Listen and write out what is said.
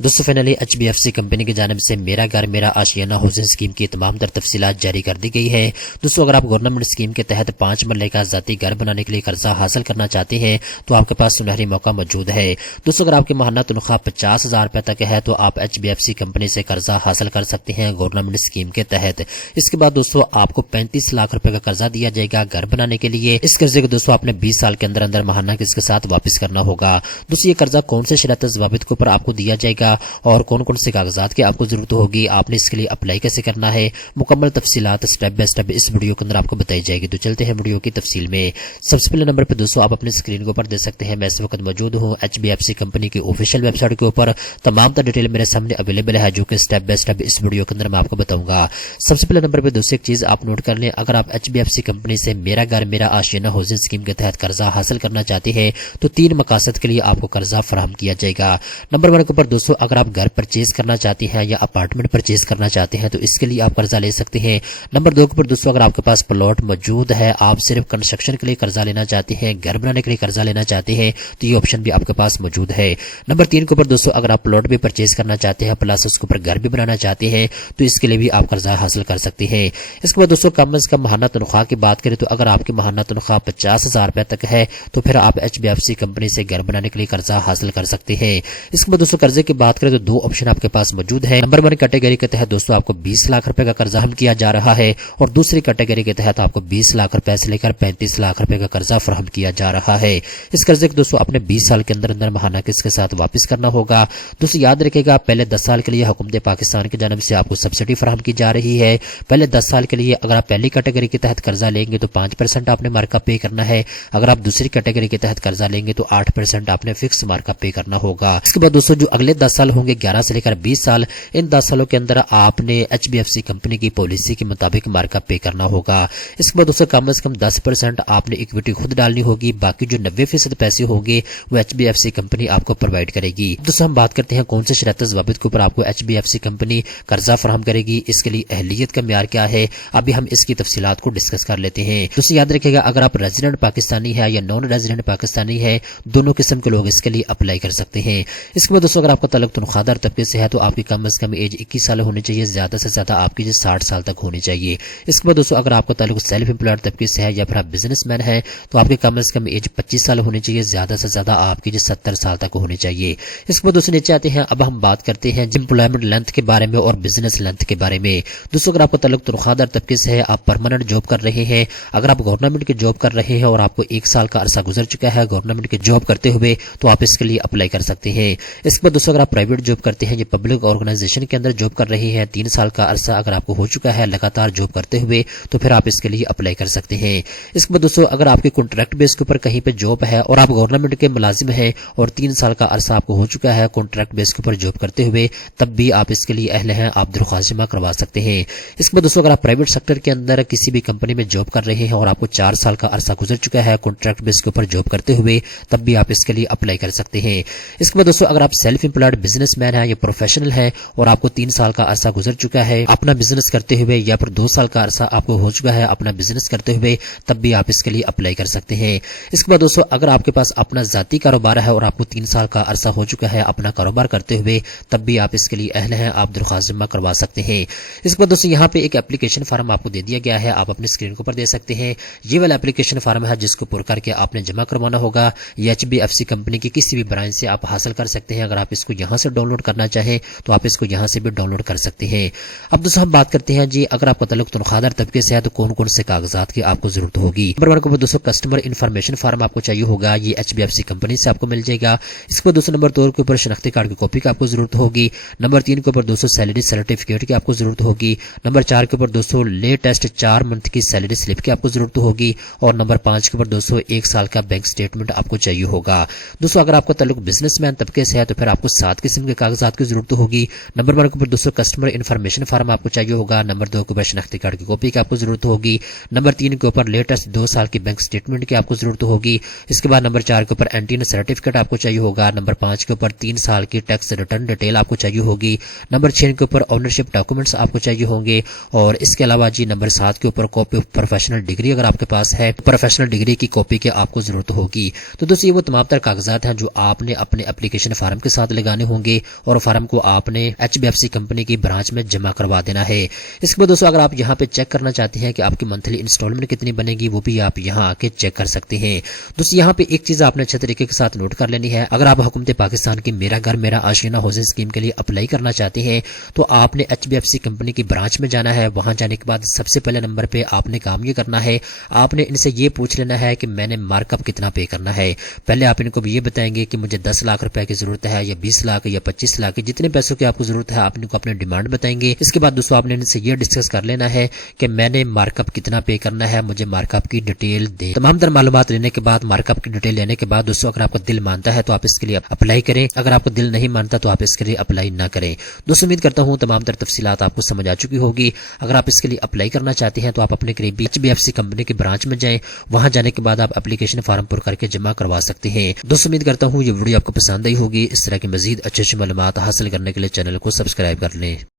दोस्तों finally HBFC company की जानिब से मेरा घर मेरा आशियाना हाउसिंग स्कीम की तमाम तर तफसीलात जारी कर दी गई है। दोस्तों अगर आप गवर्नमेंट स्कीम के तहत 5 मरले का ज़ाती घर बनाने के लिए कर्जा हासिल करना चाहते हैं तो आपके पास सुनहरी मौका मौजूद है। दोस्तों अगर आपकी माहाना तनख्वाह 50,000 रुपए तक है तो आप HBFC कंपनी से कर्जा हासिल कर सकते हैं गवर्नमेंट स्कीम के तहत। इसके बाद दोस्तों आपको 35 लाख रुपए का कर्जा दिया जाएगा घर बनाने के लिए। इस कर्जे को दोस्तों आपने 20 साल के अंदर अंदर माहाना किस्त के साथ वापिस करना होगा। दोस्तों ये कर्जा कौन से शर्त ज़वाबित के ऊपर आपको दिया जाएगा और कौन कौन से कागजात की आपको जरूरत होगी, आपने इसके लिए अप्लाई कैसे करना है, मुकम्मल तफसीलात स्टेप बाय स्टेप इस वीडियो के अंदर आपको बताई जाएगी। तो चलते हैं वीडियो की तफसील में। सबसे पहले नंबर पे दोस्तों आप अपने स्क्रीन के ऊपर देख सकते हैं मैं इस वक्त मौजूद हूँ HBFC कंपनी की ऑफिशियल वेबसाइट के ऊपर। तमाम तर डिटेल मेरे सामने अवेलेबल है जो कि स्टेप बाय स्टेप इस वीडियो के अंदर मैं आपको बताऊंगा। सबसे पहले नंबर पे दोस्तों एक चीज आप नोट कर लें, अगर आप HBFC कंपनी से मेरा घर मेरा आशियाना हाउसिंग स्कीम के तहत कर्जा हासिल करना चाहते हैं तो 3 मकासद के लिए आपको कर्जा फराहम किया जाएगा। नंबर 1 के ऊपर दोस्तों अगर आप घर परचेज करना चाहते हैं या अपार्टमेंट परचेज करना चाहते हैं तो इसके लिए आप कर्जा ले सकते हैं। नंबर 2 के ऊपर दोस्तों अगर आपके पास प्लॉट मौजूद है, आप सिर्फ कंस्ट्रक्शन के लिए कर्जा लेना चाहते हैं, घर बनाने के लिए कर्जा लेना चाहते हैं तो ये ऑप्शन भी आपके पास मौजूद है। नंबर 3 के ऊपर दोस्तों अगर आप प्लॉट भी परचेज करना चाहते हैं प्लस उसके ऊपर घर भी बनाना चाहते हैं तो इसके लिए भी आप कर्जा हासिल कर सकते हैं। इसके बाद दोस्तों कम से कम माहाना तनख्वाह की बात करें तो अगर आपकी माहाना तनख्वाह 50,000 रुपए तक है तो फिर आप HBFC कंपनी से घर बनाने के लिए कर्जा हासिल कर सकते हैं। इसके बाद दोस्तों कर्जे की बात करें तो 2 ऑप्शन आपके पास मौजूद है। नंबर 1 कैटेगरी के तहत दोस्तों आपको 20 लाख रुपए का कर्जा हम किया जा रहा है और दूसरी कैटेगरी के तहत आपको 20 लाख रुपए से लेकर 35 लाख रुपए का कर्जा फराहम किया जा रहा है। इस कर्जे को दोस्तों अपने 20 साल के अंदर अंदर माहाना किस्त के साथ वापस करना होगा। दोस्तों याद रखिएगा पहले 10 साल के लिए हुकूमत पाकिस्तान की जानिब से आपको सब्सिडी फराहम की जा रही है। पहले 10 साल के लिए अगर आप पहली कैटेगरी के तहत कर्जा लेंगे तो 5% आपने मार्कअप पे करना है, अगर आप दूसरी कैटेगरी के तहत कर्जा लेंगे तो 8% आपने फिक्स मार्कअप पे करना होगा। इसके बाद दोस्तों जो अगले 10 साल होंगे 11 से लेकर 20 साल, इन 10 सालों के अंदर आपने HBFC कंपनी की पॉलिसी के मुताबिक मार्कअप पे करना होगा। इसके बाद दोस्तों कम से कम 10% आपने इक्विटी खुद डालनी होगी, बाकी जो 90% पैसे होंगे वो HBFC कंपनी आपको प्रोवाइड करेगी। दोस्तों हम बात करते हैं कौन से शर्त ज़वाबित के ऊपर आपको HBFC कंपनी कर्जा फराहम करेगी, इसके लिए अहलियत का म्यार क्या है, अभी हम इसकी तफसीलात को डिस्कस कर लेते हैं। दोस्तों याद रखिएगा अगर आप रेजिडेंट पाकिस्तानी है या नॉन रेजिडेंट पाकिस्तानी है दोनों किस्म के लोग इसके लिए अप्लाई कर सकते हैं। इसके बाद दोस्तों अगर आपका ताल्लुक तनख्वाहदार तबके से है तो आपकी कम से कम एज 21 साल होनी चाहिए, ज्यादा से ज्यादा आपकी 60 साल तक होनी चाहिए। इसके बाद दोस्तों अगर आपका ताल्लुक सेल्फ एम्प्लॉयड तबके से है या फिर आप बिजनेसमैन है तो आपकी कम से कम एज 25 साल होनी चाहिए, ज्यादा से ज्यादा आपकी 70 साल तक होनी चाहिए। इसके बाद दोस्तों नीचे आते हैं, अब हम बात करते हैं एम्प्लॉयमेंट लेंथ के बारे में और बिजनेस लेंथ के बारे में। दोस्तों अगर आपका ताल्लुक तनख्वाहदार तबके से है, आप परमानेंट जॉब कर रहे हैं, अगर आप गवर्नमेंट की जॉब कर रहे हैं और आपको 1 साल का अरसा गुजर चुका है गवर्नमेंट की जॉब करते हुए तो आप इसके लिए अप्लाई कर सकते हैं। इसके बाद दोस्तों अगर आप प्राइवेट जॉब करते हैं, ये पब्लिक ऑर्गेनाइजेशन के अंदर जॉब कर रहे हैं, 3 साल का अरसा अगर आपको हो चुका है लगातार जॉब करते हुए तो फिर आप इसके लिए अप्लाई कर सकते हैं। इसके बाद दोस्तों अगर आपके कॉन्ट्रैक्ट बेस के ऊपर कहीं पे जॉब है और आप गवर्नमेंट के मुलाजिम हैं और 3 साल का अरसा आपको हो चुका है कॉन्ट्रैक्ट बेस के ऊपर जॉब करते हुए तब भी आप इसके लिए अहल हैं, आप दरख्वास्त जमा करवा सकते हैं। इसके बाद दोस्तों अगर आप प्राइवेट सेक्टर के अंदर किसी भी कंपनी में जॉब कर रहे हैं और आपको 4 साल का अरसा गुजर चुका है कॉन्ट्रैक्ट बेस के ऊपर जॉब करते हुए तब भी आप इसके लिए अप्लाई कर सकते हैं। इसके बाद दोस्तों अगर आप सेल्फ एम्प्लॉयड बिजनेसमैन है या प्रोफेशनल है और आपको 3 साल का अरसा गुजर चुका है अपना बिजनेस करते हुए या फिर 2 साल का अरसा आपको हो चुका है अपना बिजनेस करते हुए तब भी आप इसके लिए अप्लाई कर सकते हैं। इसके बाद दोस्तों अगर आपके पास अपना जाती कारोबार है और आपको 3 साल का अरसा हो चुका है अपना कारोबार करते हुए तब भी आप इसके लिए अहल हैं, आप दरख्वास्त जमा करवा सकते हैं। इसके बाद दोस्तों यहाँ पे एक एप्लीकेशन फॉर्म आपको दे दिया गया है, आप अपनी स्क्रीन के ऊपर दे सकते हैं। ये वाला एप्लीकेशन फॉर्म है जिसको पुर करके आपने जमा करवाना होगा। ये HBFC कंपनी की किसी भी ब्रांच से आप हासिल कर सकते हैं, अगर आप इसको यहाँ से डाउनलोड करना चाहें तो आप इसको यहाँ से भी डाउनलोड कर सकते हैं। अब दोस्तों हम बात करते हैं जी अगर आपका ताल्लुक तनख्वाहदार तबके से है तो कौन कौन से कागजात की आपको जरूरत होगी। नंबर 1 को दोस्तों कस्टमर इन्फॉर्मेशन फॉर्म आपको चाहिए होगा, ये HBFC कंपनी से आपको मिल जाएगा। इसके बाद दोस्तों नंबर 2 के ऊपर शनाख्ती कार्ड की कॉपी की आपको जरूरत होगी। नंबर 3 के ऊपर दोस्तों सैलरी सर्टिफिकेट की आपको जरूरत होगी। नंबर 4 के ऊपर दोस्तों लेटेस्ट 4 मंथ की सैलरी स्लिप की आपको जरूरत होगी और नंबर 5 के ऊपर दोस्तों 1 साल का बैंक स्टेटमेंट आपको चाहिए होगा। दोस्तों अगर आपका ताल्लुक बिजनेसमैन तबके से है तो फिर आपको 7 किस्म के कागजात की जरूरत होगी। नंबर 1 के ऊपर दोस्तों कस्टमर इन्फॉर्मेशन फॉर्म आपको चाहिए होगा। नंबर 2 के ऊपर शनाख्ती कार्ड की कॉपी की आपको जरूरत होगी। नंबर 3 के ऊपर लेटेस्ट 2 साल की बैंक स्टेटमेंट की आपको जरूरत होगी। इसके बाद नंबर 4 के ऊपर एंटीना सर्टिफिकेट आपको चाहिए होगा। नंबर 5 के ऊपर 3 साल की टैक्स रिटर्न डिटेल आपको चाहिए होगी। नंबर 6 के ऊपर ओनरशिप डॉक्यूमेंट्स आपको चाहिए होंगे और इसके अलावा जी नंबर 7 के ऊपर कॉपी ऑफ प्रोफेशनल डिग्री अगर आपके पास है प्रोफेशनल डिग्री की कॉपी की आपको जरूरत होगी। तो दोस्तों ये वो तमाम तर कागजात हैं जो आपने अपने एप्लीकेशन फॉर्म के साथ लगाने کرنے ہوں گے اور فارم کو آپ نے HDFC کمپنی کی برانچ میں جمع کروا دینا ہے۔ اس کے بعد دوستوں اگر آپ یہاں پہ چیک کرنا چاہتے ہیں کہ آپ کی منتھلی انسٹالمنٹ کتنی بنے گی، وہ بھی آپ یہاں آ کے چیک کر سکتے ہیں۔ دوستوں یہاں پہ ایک چیز آپ نے اچھے طریقے کے ساتھ نوٹ کر لینی ہے، اگر آپ حکومت پاکستان کی میرا گھر میرا آشیانہ ہاؤسنگ اسکیم کے لیے اپلائی کرنا چاہتے ہیں تو آپ نے HDFC کمپنی کی برانچ میں جانا ہے۔ وہاں جانے کے بعد سب سے پہلے نمبر پہ آپ نے کام یہ کرنا ہے، آپ نے ان سے یہ پوچھ لینا ہے کہ میں نے مارک اپ کتنا پے کرنا ہے۔ پہلے آپ ان کو یہ بتائیں گے کہ مجھے 10 لاکھ روپے کی ضرورت ہے یا 20 لاکھ یا 25 لاکھ، جتنے پیسوں کی آپ کو ضرورت ہے آپ ان کو اپنے ڈیمانڈ بتائیں گے۔ اس کے بعد دوستوں آپ نے ان سے یہ ڈسکس کر لینا ہے کہ میں نے مارک اپ کتنا پے کرنا ہے، مجھے مارک اپ کی ڈیٹیل دیں۔ تمام تر معلومات لینے کے بعد مارک اپ کی ڈیٹیل لینے کے بعد دوستوں اگر آپ کا دل مانتا ہے تو آپ اس کے لیے اپلائی کریں، اگر آپ کا دل نہیں مانتا تو آپ اس کے لیے اپلائی نہ کریں۔ دوستوں امید کرتا ہوں تمام تر تفصیلات آپ کو سمجھ آ چکی ہوگی۔ اگر آپ اس کے لیے اپلائی کرنا چاہتے ہیں تو آپ اپنے قریبی HDFC کمپنی کی برانچ میں جائیں، وہاں جانے کے بعد آپ اپلیکیشن فارم پر کر کے جمع کروا سکتے ہیں۔ دوستوں امید کرتا ہوں یہ ویڈیو آپ کو پسند آئی ہوگی۔ اس طرح کی مزید اچھی معلومات حاصل کرنے کے لیے چینل کو سبسکرائب کر لیں۔